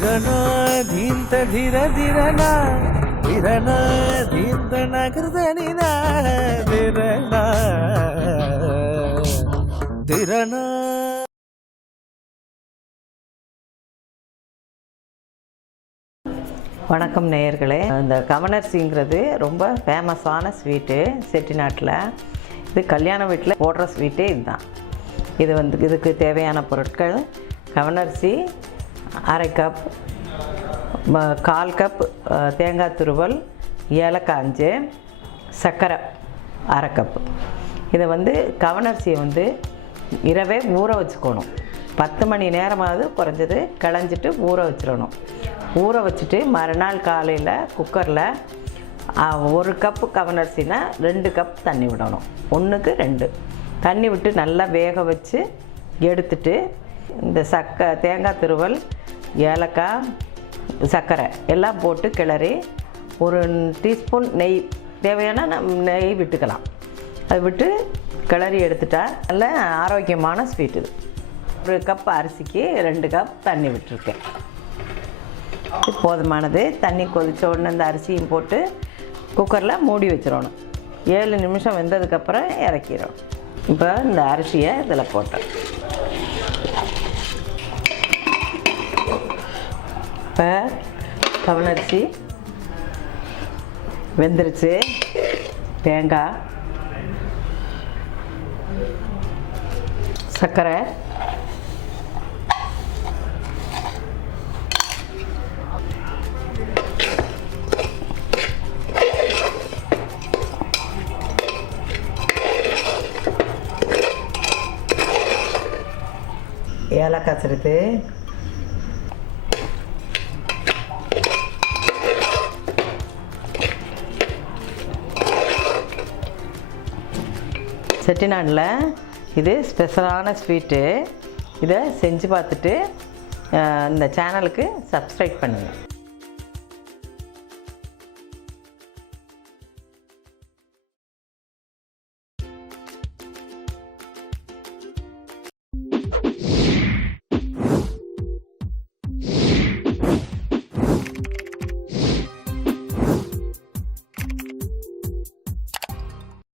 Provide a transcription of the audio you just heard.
धिरना धींत धीर धीरना धिरना धींत नगरदनिना धिरना धिरना. வணக்கம் நேயர்களே. இந்த கவனரிசிங்கிறது ரொம்ப ஃபேமஸான ஸ்வீட்டு செட்டிநாட்டில். இது கல்யாண வீட்டில் போடுற ஸ்வீட்டே இதுதான். இது இதுக்கு தேவையான பொருட்கள் கவனரிசி 1/2 கப், 1/4 கப் தேங்காய் துருவல், ஏலக்காய் 5, சர்க்கரை 1/2 கப். இதை கவனரிசியை இரவே ஊற வச்சுக்கணும். 10 மணி நேரமாவது குறைஞ்சது களைஞ்சிட்டு ஊற வச்சிடணும். ஊற வச்சுட்டு மறுநாள் காலையில் குக்கரில் 1 கப்பு கவனரிசினா 2 கப் தண்ணி விடணும். 1க்கு 2 தண்ணி விட்டு நல்லா வேக வச்சு எடுத்துட்டு இந்த தேங்காய் துருவல், ஏலக்காய், சர்க்கரை எல்லாம் போட்டு கிளறி 1 டீஸ்பூன் நெய், தேவையான நெய் விட்டுக்கலாம். அது விட்டு கிளறி எடுத்துட்டா நல்ல ஆரோக்கியமான ஸ்வீட். இது 1 கப் அரிசிக்கு 2 கப் தண்ணி விட்டுருக்கேன். போதுமானது. தண்ணி கொதித்த உடனே இந்த அரிசியும் போட்டு குக்கரில் மூடி வச்சிடணும். 7 நிமிஷம் வெந்ததுக்கப்புறம் இறக்கிடணும். இப்போ இந்த அரிசியை இதில் போட்டேன். இப்போ கவனரிசி வெந்துருச்சு. தேங்காய், சர்க்கரை, ஏலக்காய் சேர்த்து செட்டிநாட்டில் இது ஸ்பெஷலான ஸ்வீட்டு. இதை செஞ்சு பார்த்துட்டு இந்த சேனலுக்கு சப்ஸ்கிரைப் பண்ணுங்கள்.